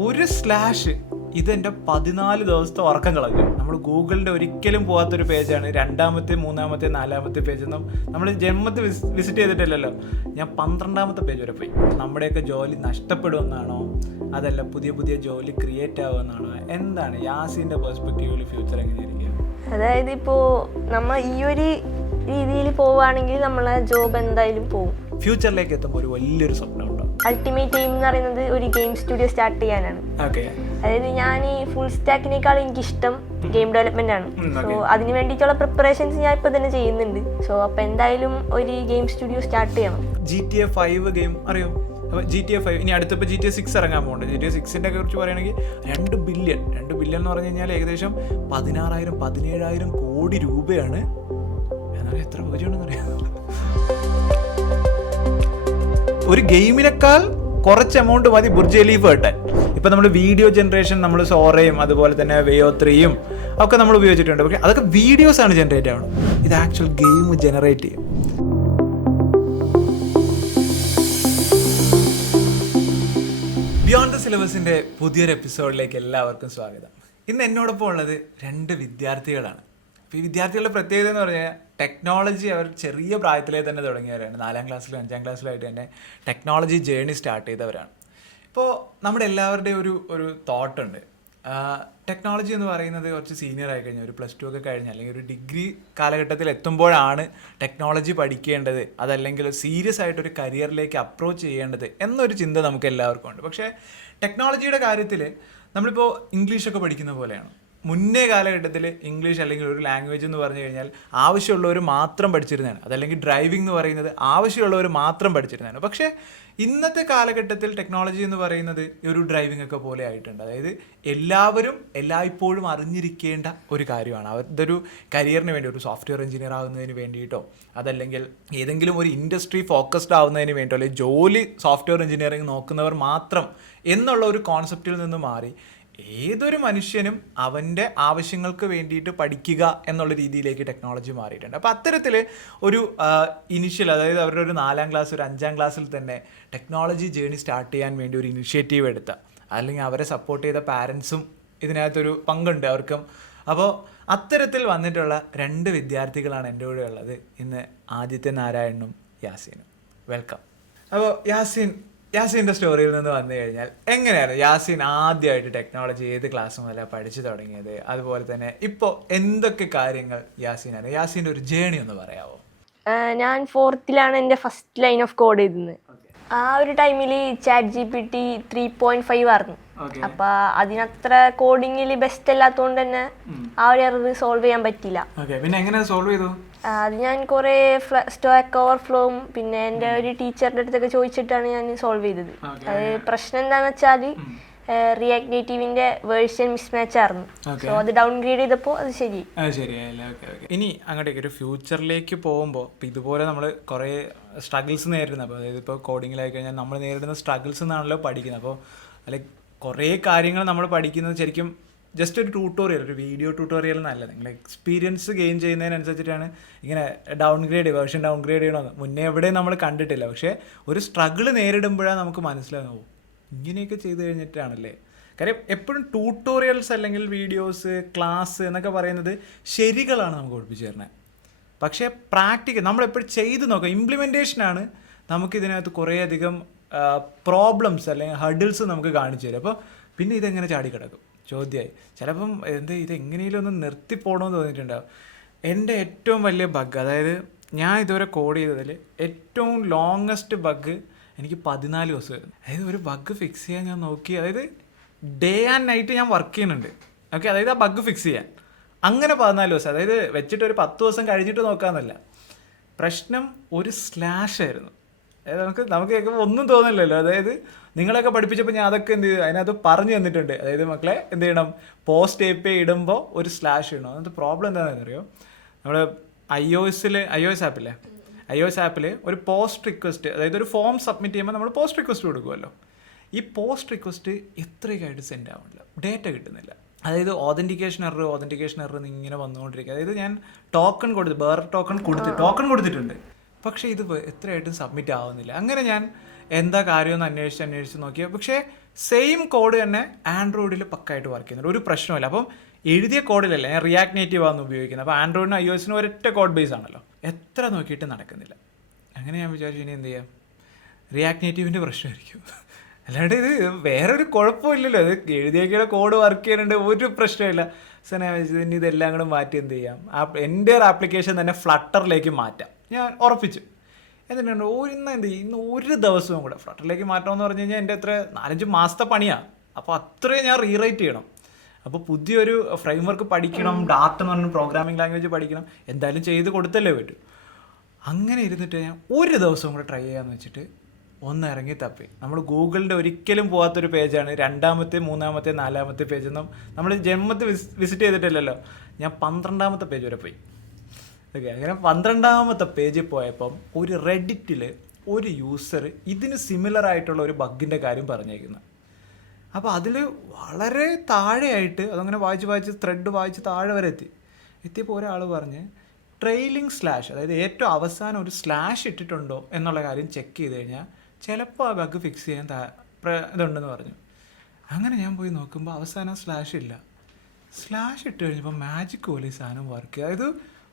ഒരു സ്ലാഷ് ഇതെൻ്റെ 14 ദിവസത്തെ ഉറക്കം കളഞ്ഞു. നമ്മൾ ഗൂഗിളിൻ്റെ ഒരിക്കലും പോകാത്തൊരു പേജാണ്. 2ാമത്തെ 3ാമത്തെ 4ാമത്തെ പേജൊന്നും നമ്മൾ ജന്മത്തിൽ വിസിറ്റ് ചെയ്തിട്ടില്ലല്ലോ. ഞാൻ 12ാമത്തെ പേജ് വരെ പോയി. നമ്മുടെയൊക്കെ ജോലി നഷ്ടപ്പെടുമെന്നാണോ, അതല്ല പുതിയ പുതിയ ജോലി ക്രിയേറ്റ് ആവുമെന്നാണോ? എന്താണ് യാസിൻ്റെ പെർസ്പെക്റ്റീവിൽ ഫ്യൂച്ചർ എങ്ങനെയായിരിക്കും? അതായത് ഇപ്പോൾ നമ്മൾ ഈ ഒരു രീതിയിൽ പോവുകയാണെങ്കിൽ നമ്മളെ ജോബ് എന്തായാലും പോകും. ഫ്യൂച്ചറിലേക്ക് എത്തുമ്പോൾ ഒരു വലിയൊരു സ്വപ്നം ഉണ്ടോ? അൾട്ടിമേറ്റ് എയിം എന്ന് പറയുന്നത് ഒരു ഗെയിം സ്റ്റുഡിയോ സ്റ്റാർട്ട് ചെയ്യാനാണ്. ഓക്കെ. അതായത് ഞാൻ ഈ ഫുൾ സ്റ്റാക്കിനേക്കാൾ എനിക്കിഷ്ടം ഗെയിം ഡെവലപ്മെന്റ് ആണ്. സോ അതിന് വേണ്ടിയിട്ടുള്ള പ്രിപ്പറേഷൻസ് ഞാൻ ഇപ്പോൾ തന്നെ ചെയ്യുന്നുണ്ട്. സോ അപ്പോൾ എന്തായാലും ഒരു ഗെയിം സ്റ്റുഡിയോ സ്റ്റാർട്ട് ചെയ്യണം. GTA 5 ഗെയിം അറിയോ? അപ്പോൾ GTA 5 ഇനി അടുത്തിപ്പോൾ GTA 6 ഇറങ്ങാൻ പോകുന്നുണ്ട്. GTA 6ൻ്റെ കുറിച്ച് പറയുകയാണെങ്കിൽ 2 ബില്യൺ എന്ന് പറഞ്ഞു കഴിഞ്ഞാൽ ഏകദേശം 16,000-17,000 കോടി രൂപയാണ്. എന്നാൽ എത്ര പൂജ്യമാണെന്ന് അറിയാം. ഒരു ഗെയിമിനേക്കാൾ കുറച്ച് എമൗണ്ട് മതി ബുർജ് ഖലീഫ കിട്ടാൻ. ഇപ്പം നമ്മൾ വീഡിയോ ജനറേഷൻ നമ്മൾ സോറയും അതുപോലെ തന്നെ Veo 3യും ഒക്കെ നമ്മൾ ഉപയോഗിച്ചിട്ടുണ്ട്. പക്ഷേ അതൊക്കെ വീഡിയോസാണ് ജനറേറ്റ് ആവണം. ഇത് ആക്ച്വൽ ഗെയിം ജനറേറ്റ് ചെയ്യും. ബിയോണ്ട് ദ സിലബസിൻ്റെ പുതിയൊരു എപ്പിസോഡിലേക്ക് എല്ലാവർക്കും സ്വാഗതം. ഇന്ന് എന്നോടൊപ്പം ഉള്ളത് 2 വിദ്യാർത്ഥികളാണ്. അപ്പോൾ ഈ വിദ്യാർത്ഥികളുടെ പ്രത്യേകത എന്ന് പറഞ്ഞാൽ ടെക്നോളജി അവർ ചെറിയ പ്രായത്തിലേ തന്നെ തുടങ്ങിയവരാണ്. 4ാം ക്ലാസ്സിലും 5ാം ക്ലാസ്സിലായിട്ട് തന്നെ ടെക്നോളജി ജേർണി സ്റ്റാർട്ട് ചെയ്തവരാണ്. ഇപ്പോൾ നമ്മുടെ എല്ലാവരുടെയും ഒരു തോട്ടുണ്ട്. ടെക്നോളജി എന്ന് പറയുന്നത് കുറച്ച് സീനിയർ ആയി കഴിഞ്ഞാൽ ഒരു +2 ഒക്കെ കഴിഞ്ഞ് അല്ലെങ്കിൽ ഒരു ഡിഗ്രി കാലഘട്ടത്തിൽ എത്തുമ്പോഴാണ് ടെക്നോളജി പഠിക്കേണ്ടത്, അതല്ലെങ്കിൽ സീരിയസ് ആയിട്ടൊരു കരിയറിലേക്ക് അപ്രോച്ച് ചെയ്യേണ്ടത് എന്നൊരു ചിന്ത നമുക്ക് എല്ലാവർക്കും ഉണ്ട്. പക്ഷേ ടെക്നോളജിയുടെ കാര്യത്തിൽ നമ്മളിപ്പോൾ ഇംഗ്ലീഷൊക്കെ പഠിക്കുന്ന പോലെയാണ്. മുന്നേ കാലഘട്ടത്തിൽ ഇംഗ്ലീഷ് അല്ലെങ്കിൽ ഒരു ലാംഗ്വേജ് എന്ന് പറഞ്ഞു കഴിഞ്ഞാൽ ആവശ്യമുള്ളവർ മാത്രം പഠിച്ചിരുന്നതാണ്. അതല്ലെങ്കിൽ ഡ്രൈവിംഗ് എന്ന് പറയുന്നത് ആവശ്യമുള്ളവർ മാത്രം പഠിച്ചിരുന്നതാണ്. പക്ഷേ ഇന്നത്തെ കാലഘട്ടത്തിൽ ടെക്നോളജി എന്ന് പറയുന്നത് ഒരു ഡ്രൈവിംഗ് ഒക്കെ പോലെ ആയിട്ടുണ്ട്. അതായത് എല്ലാവരും എല്ലായ്പ്പോഴും അറിഞ്ഞിരിക്കേണ്ട ഒരു കാര്യമാണ്. അവരുടെ ഒരു കരിയറിന് വേണ്ടി, ഒരു സോഫ്റ്റ്വെയർ എഞ്ചിനീയർ ആവുന്നതിന് വേണ്ടിയിട്ടോ അതല്ലെങ്കിൽ ഏതെങ്കിലും ഒരു ഇൻഡസ്ട്രി ഫോക്കസ്ഡ് ആവുന്നതിന് വേണ്ടിയിട്ടോ അല്ലെങ്കിൽ ജോലി സോഫ്റ്റ്വെയർ എഞ്ചിനീയറിംഗ് നോക്കുന്നവർ മാത്രം എന്നുള്ള ഒരു കോൺസെപ്റ്റിൽ നിന്ന് മാറി ഏതൊരു മനുഷ്യനും അവൻ്റെ ആവശ്യങ്ങൾക്ക് വേണ്ടിയിട്ട് പഠിക്കുക എന്നുള്ള രീതിയിലേക്ക് ടെക്നോളജി മാറിയിട്ടുണ്ട്. അപ്പോൾ അത്തരത്തിൽ ഒരു ഇനിഷ്യൽ, അതായത് അവരുടെ ഒരു 4ാം ക്ലാസ് ഒരു 5ാം ക്ലാസ്സിൽ തന്നെ ടെക്നോളജി ജേർണി സ്റ്റാർട്ട് ചെയ്യാൻ വേണ്ടി ഒരു ഇനിഷ്യേറ്റീവ് എടുത്ത, അല്ലെങ്കിൽ അവരെ സപ്പോർട്ട് ചെയ്ത പാരൻസും ഇതിനകത്തൊരു പങ്കുണ്ട് അവർക്കും. അപ്പോൾ അത്തരത്തിൽ വന്നിട്ടുള്ള 2 വിദ്യാർത്ഥികളാണ് എൻ്റെ കൂടെ ഉള്ളത് ഇന്ന്. ആദിത്യ നാരായണനും യാസീനും. വെൽക്കം. അപ്പോൾ യാസീൻ്റെ സ്റ്റോറിയിൽ നിന്ന് വന്നു കഴിഞ്ഞാൽ എങ്ങനെയാണ് യാസീൻ ആദ്യമായിട്ട് ടെക്നോളജി ഏത് ക്ലാസ് മുതലാണ് പഠിച്ചു തുടങ്ങിയത്, അതുപോലെ തന്നെ ഇപ്പോൾ എന്തൊക്കെ കാര്യങ്ങൾ യാസീനാണ്, യാസീൻ്റെ ഒരു ജേണി ഒന്ന് പറയാമോ? ഞാൻ 4th എൻ്റെ ഫസ്റ്റ് ലൈൻ ഓഫ് കോഡ് എഴുതുന്നത്. ആ ഒരു ടൈമിൽ ChatGPT 3.5 ആയിരുന്നു. അപ്പൊ അതിനത്ര കോഡിങ്ങിൽ ബെസ്റ്റ് അല്ലാത്തതുകൊണ്ട് തന്നെ ആ ഒരു എറർ സോൾവ് ചെയ്യാൻ പറ്റില്ല. പിന്നെ എങ്ങനെ സോൾവ് ചെയ്തു? അത് ഞാൻ കുറേ സ്റ്റാക്ക് ഓവർഫ്ലോവും പിന്നെ എൻ്റെ ഒരു ടീച്ചറിൻ്റെ അടുത്തൊക്കെ ചോദിച്ചിട്ടാണ് ഞാൻ സോൾവ് ചെയ്തത്. അത് പ്രശ്നം എന്താണെന്ന് വെച്ചാൽ റിയാക്ട് നേറ്റീവിന്റെ വേർഷൻ മിസ്മാച്ച് ആയിരുന്നു. സോ അത് ഡൗൺഗ്രേഡ് ചെയ്തപ്പോൾ അത് ശരിയായില്ല. ഇനി അങ്ങോട്ടേക്ക് ഒരു ഫ്യൂച്ചറിലേക്ക് പോകുമ്പോൾ ഇതുപോലെ നമ്മൾ കുറേ സ്ട്രഗിൾസ് നേരിടുന്നത്, അപ്പോൾ അതായത് ഇപ്പോൾ കോഡിങ്ങിലായി കഴിഞ്ഞാൽ നമ്മൾ നേരിടുന്ന സ്ട്രഗിൾസ് എന്നാണല്ലോ പഠിക്കുന്നത്. അപ്പോൾ അല്ലെങ്കിൽ കുറേ കാര്യങ്ങൾ നമ്മൾ പഠിക്കുന്നത് ശരിക്കും ജസ്റ്റ് ഒരു ട്യൂട്ടോറിയൽ, ഒരു വീഡിയോ ട്യൂട്ടോറിയൽ എന്നല്ല. നിങ്ങൾ എക്സ്പീരിയൻസ് ഗെയിൻ ചെയ്യുന്നതിനനുസരിച്ചിട്ടാണ് ഇങ്ങനെ വേർഷൻ ഡൗൺഗ്രേഡ് ചെയ്യണമെന്ന് മുന്നേ എവിടെയും നമ്മൾ കണ്ടിട്ടില്ല. പക്ഷേ ഒരു സ്ട്രഗിൾ നേരിടുമ്പോഴാണ് നമുക്ക് മനസ്സിലാകും ഇങ്ങനെയൊക്കെ ചെയ്ത് കഴിഞ്ഞിട്ടാണല്ലേ. കാര്യം എപ്പോഴും ട്യൂട്ടോറിയൽസ് അല്ലെങ്കിൽ വീഡിയോസ് ക്ലാസ് എന്നൊക്കെ പറയുന്നത് ശരികളാണ് നമുക്ക് പഠിപ്പിച്ചു തരുന്നത്. പക്ഷേ പ്രാക്ടിക്കൽ നമ്മളെപ്പോഴും ചെയ്ത് നോക്കാം, ഇംപ്ലിമെൻറ്റേഷനാണ് നമുക്കിതിനകത്ത് കുറേയധികം പ്രോബ്ലംസ് അല്ലെങ്കിൽ ഹഡിൽസ് നമുക്ക് കാണിച്ചു തരും. അപ്പോൾ പിന്നെ ഇതെങ്ങനെ ചാടിക്കിടക്കും ചോദ്യമായി. ചിലപ്പം ഇതെങ്ങനെയും ഒന്ന് നിർത്തിപ്പോണമെന്ന് തോന്നിയിട്ടുണ്ടാവും. എൻ്റെ ഏറ്റവും വലിയ ബഗ്, അതായത് ഞാൻ ഇതുവരെ കോഡ് ചെയ്തതിൽ ഏറ്റവും ലോങ്ങസ്റ്റ് ബഗ് എനിക്ക് 14 ദിവസമായിരുന്നു. അതായത് ഒരു ബഗ് ഫിക്സ് ചെയ്യാൻ ഞാൻ നോക്കി, അതായത് ഡേ ആൻഡ് നൈറ്റ് ഞാൻ വർക്ക് ചെയ്യുന്നുണ്ട്. ഓക്കെ, അതായത് ആ ബഗ് ഫിക്സ് ചെയ്യാൻ അങ്ങനെ 14 ദിവസം, അതായത് വെച്ചിട്ട് ഒരു 10 ദിവസം കഴിഞ്ഞിട്ട് നോക്കാമെന്നല്ല. പ്രശ്നം ഒരു സ്ലാഷ് ആയിരുന്നു. അതായത് നമുക്ക് കേൾക്കുമ്പോൾ ഒന്നും തോന്നില്ലല്ലോ. അതായത് നിങ്ങളൊക്കെ പഠിപ്പിച്ചപ്പോൾ ഞാൻ അതൊക്കെ എന്ത് ചെയ്തു അതിനകത്ത് പറഞ്ഞു തന്നിട്ടുണ്ട്. അതായത് മക്കളെ എന്ത് ചെയ്യണം, പോസ്റ്റ് API ഇടുമ്പോൾ ഒരു സ്ലാഷ് ഇടണം. അതിനകത്ത് പ്രോബ്ലം എന്താണെന്ന് അറിയോ? നമ്മൾ iOS ആപ്പിൽ ഒരു പോസ്റ്റ് റിക്വസ്റ്റ്, അതായത് ഒരു ഫോം സബ്മിറ്റ് ചെയ്യുമ്പോൾ നമ്മൾ പോസ്റ്റ് റിക്വസ്റ്റ് കൊടുക്കുമല്ലോ. ഈ പോസ്റ്റ് റിക്വസ്റ്റ് എത്രയൊക്കെയായിട്ട് സെൻഡ് ആവുന്നില്ല, ഡേറ്റ കിട്ടുന്നില്ല. അതായത് ഓതൻറ്റിക്കേഷൻ എറർ ഇങ്ങനെ വന്നുകൊണ്ടിരിക്കുക. അതായത് ഞാൻ വേറെ ടോക്കൺ കൊടുത്തിട്ടുണ്ട്, പക്ഷേ ഇത് എത്രയായിട്ടും സബ്മിറ്റ് ആവുന്നില്ല. അങ്ങനെ ഞാൻ എന്താ കാര്യമെന്ന് അന്വേഷിച്ച് നോക്കിയാൽ പക്ഷേ സെയിം കോഡ് തന്നെ ആൻഡ്രോയിഡിൽ പക്കായിട്ട് വർക്ക് ചെയ്യുന്നുണ്ട്, ഒരു പ്രശ്നമില്ല. അപ്പം എഴുതിയ കോഡിലല്ലേ, ഞാൻ റിയാക്ട് നേറ്റീവ് ആണ് ഉപയോഗിക്കുന്നത്. അപ്പോൾ ആൻഡ്രോയിഡിനും iOS-നും ഒരൊറ്റ കോഡ് ബേസ് ആണല്ലോ, എത്ര നോക്കിയിട്ട് നടക്കുന്നില്ല. അങ്ങനെ ഞാൻ വിചാരിച്ചു ഇനി എന്ത് ചെയ്യാം, റിയാക്ട് നേറ്റീവിൻ്റെ പ്രശ്നമായിരിക്കും, അല്ലാണ്ട് ഇത് വേറൊരു കുഴപ്പമില്ലല്ലോ, ഇത് എഴുതിയേക്കുള്ള കോഡ് വർക്ക് ചെയ്യുന്നുണ്ട്, ഒരു പ്രശ്നമില്ല. സോ ഞാൻ വെച്ചത് ഇനി ഇതെല്ലാം കൂടെ മാറ്റി എന്ത് ചെയ്യാം, എൻ്റെ ഒരു ആപ്ലിക്കേഷൻ തന്നെ ഫ്ലട്ടറിലേക്ക് മാറ്റാം. ഞാൻ ഉറപ്പിച്ചു. എന്നിട്ടുണ്ട് ഇന്ന് ഒരു ദിവസവും കൂടെ ഫ്ലട്ടറിലേക്ക് മാറ്റണമെന്ന് പറഞ്ഞു കഴിഞ്ഞാൽ എൻ്റെ എത്ര 4-5 മാസത്തെ പണിയാണ്. അപ്പോൾ അത്രയും ഞാൻ റീറൈറ്റ് ചെയ്യണം. അപ്പോൾ പുതിയൊരു ഫ്രെയിംവർക്ക് പഠിക്കണം, ഡാർട്ട് എന്ന് പറഞ്ഞ പ്രോഗ്രാമിംഗ് ലാംഗ്വേജ് പഠിക്കണം, എന്തായാലും ചെയ്ത് കൊടുത്തല്ലേ പറ്റൂ. അങ്ങനെ ഇരുന്നിട്ട് ഞാൻ ഒരു ദിവസം കൂടെ ട്രൈ ചെയ്യാമെന്ന് വെച്ചിട്ട് ഒന്ന് ഇറങ്ങി തപ്പി. നമ്മൾ ഗൂഗിളിൻ്റെ ഒരിക്കലും പോകാത്തൊരു പേജാണ് 2ാമത്തെ 3ാമത്തെ 4ാമത്തെ പേജൊന്നും നമ്മൾ ജന്മത്തിൽ വിസിറ്റ് ചെയ്തിട്ടില്ലല്ലോ. ഞാൻ 12ാമത്തെ പേജ് വരെ പോയി. ഓക്കെ, അങ്ങനെ 12ാമത്തെ പേജിൽ പോയപ്പം ഒരു റെഡിറ്റിൽ ഒരു യൂസർ ഇതിന് സിമിലർ ആയിട്ടുള്ള ഒരു ബഗ്ഗിൻ്റെ കാര്യം പറഞ്ഞേക്കുന്നത്. അപ്പോൾ അതിൽ വളരെ താഴെയായിട്ട് അതങ്ങനെ വായിച്ച് ത്രെഡ് വായിച്ച് താഴെ വരെ എത്തിയപ്പോൾ ഒരാൾ പറഞ്ഞ് ട്രെയിലിംഗ് സ്ലാഷ്, അതായത് ഏറ്റവും അവസാനം ഒരു സ്ലാഷ് ഇട്ടിട്ടുണ്ടോ എന്നുള്ള കാര്യം ചെക്ക് ചെയ്ത് കഴിഞ്ഞാൽ ചിലപ്പോൾ ആ ബഗ് ഫിക്സ് ചെയ്യാൻ ഇതുണ്ടെന്ന് പറഞ്ഞു. അങ്ങനെ ഞാൻ പോയി നോക്കുമ്പോൾ അവസാനം സ്ലാഷ് ഇല്ല. സ്ലാഷ് ഇട്ട് കഴിഞ്ഞപ്പോൾ മാജിക് പോലെ ഈ സാധനം വർക്ക് ചെയ്യുക. അതായത്